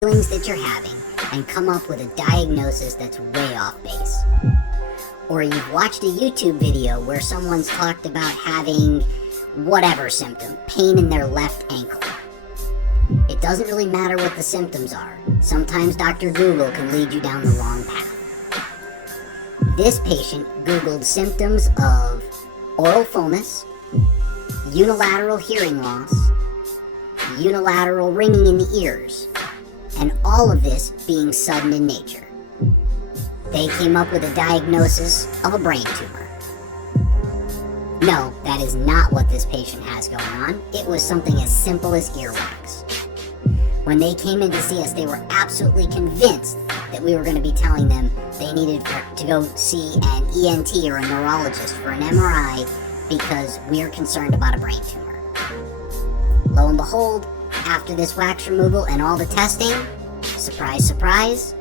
feelings that you're having and come up with a diagnosis that's way off base. Or you've watched a YouTube video where someone's talked about having whatever symptom, pain in their left ankle. It doesn't really matter what the symptoms are. Sometimes Dr. Google can lead you down the wrong path. This patient Googled symptoms of oral fullness, unilateral hearing loss, unilateral ringing in the ears, and all of this being sudden in nature. They came up with a diagnosis of a brain tumor. No, that is not what this patient has going on. It was something as simple as earwax. When they came in to see us, they were absolutely convinced that we were going to be telling them they needed to go see an ENT or a neurologist for an MRI because we are concerned about a brain tumor. Lo and behold, after this wax removal and all the testing, surprise, surprise,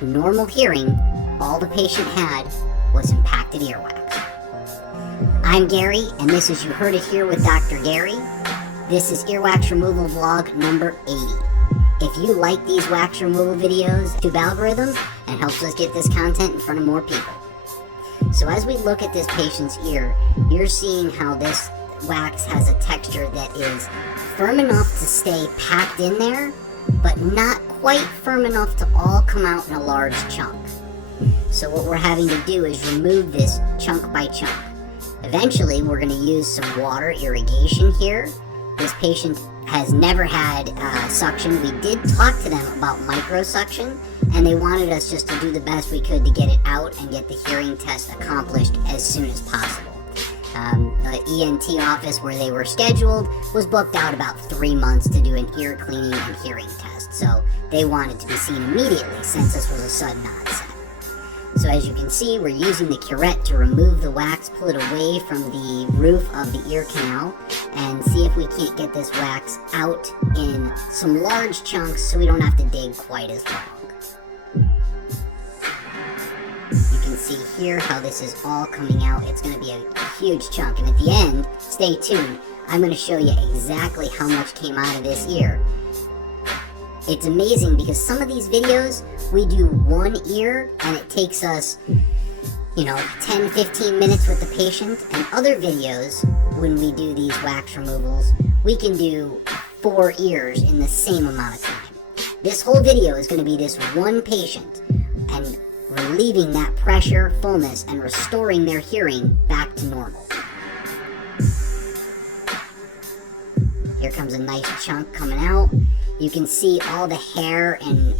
normal hearing, all the patient had was impacted earwax. I'm Gary, and this is You Heard It Here with Dr. Gary. This is earwax removal vlog number 80. If you like these wax removal videos, YouTube algorithm, and helps us get this content in front of more people. So as we look at this patient's ear, you're seeing how this wax has a texture that is firm enough to stay packed in there, but not quite firm enough to all come out in a large chunk. So what we're having to do is remove this chunk by chunk. Eventually, we're going to use some water irrigation here. This patient has never had suction. We did talk to them about microsuction, and they wanted us just to do the best we could to get it out and get the hearing test accomplished as soon as possible. The ENT office where they were scheduled was booked out about 3 months to do an ear cleaning and hearing test, so they wanted to be seen immediately since this was a sudden onset. So as you can see, we're using the curette to remove the wax, pull it away from the roof of the ear canal, and see if we can't get this wax out in some large chunks so we don't have to dig quite as long. You can see here how this is all coming out. It's going to be a huge chunk, and at the end, stay tuned, I'm going to show you exactly how much came out of this ear. It's amazing because some of these videos, we do one ear and it takes us, 10-15 minutes with the patient, and other videos, when we do these wax removals, we can do 4 ears in the same amount of time. This whole video is going to be this one patient and relieving that pressure, fullness, and restoring their hearing back to normal. Here comes a nice chunk coming out. You can see all the hair and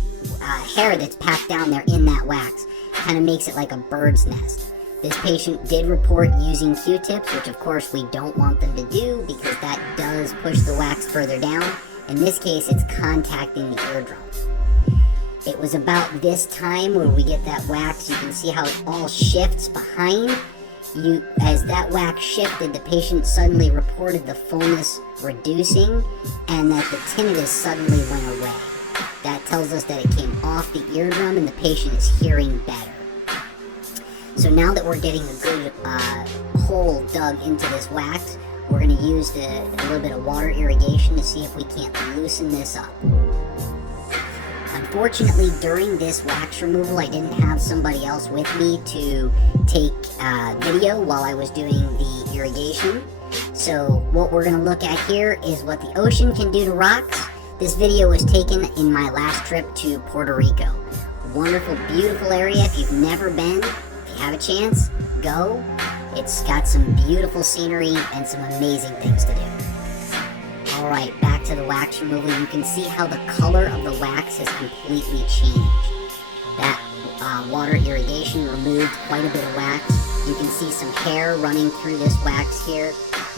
hair that's packed down there in that wax. Kind of makes it like a bird's nest. This patient did report using Q-tips, which of course we don't want them to do because that does push the wax further down. In this case, it's contacting the eardrum. It was about this time where we get that wax. You can see how it all shifts behind. As that wax shifted, the patient suddenly reported the fullness reducing and that the tinnitus suddenly went away. That tells us that it came off the eardrum and the patient is hearing better. So now that we're getting a good hole dug into this wax, we're going to use a little bit of water irrigation to see if we can't loosen this up. Unfortunately, during this wax removal, I didn't have somebody else with me to take video while I was doing the irrigation. So what we're going to look at here is what the ocean can do to rocks. This video was taken in my last trip to Puerto Rico. Wonderful, beautiful area. If you've never been, if you have a chance, go. It's got some beautiful scenery and some amazing things to do. Alright, back to the wax removal. You can see how the color of the wax has completely changed. That water irrigation removed quite a bit of wax. You can see some hair running through this wax here.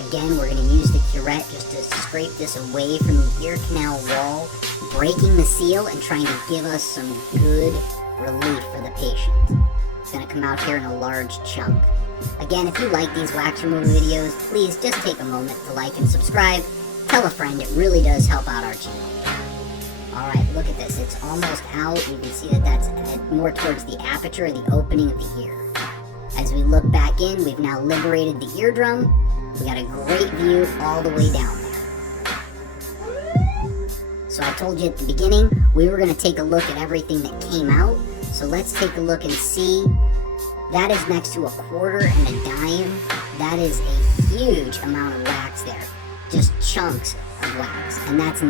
Again, we're going to use the curette just to scrape this away from the ear canal wall, breaking the seal and trying to give us some good relief for the patient. It's going to come out here in a large chunk. Again, if you like these wax removal videos, please just take a moment to like and subscribe. Tell a friend, it really does help out our channel. Alright, look at this. It's almost out. You can see that that's more towards the aperture or the opening of the ear. As we look back in, we've now liberated the eardrum. We got a great view all the way down there. So I told you at the beginning, we were going to take a look at everything that came out. So let's take a look and see. That is next to a quarter and a dime. That is a huge amount of wax there. Just chunks of wax. And that's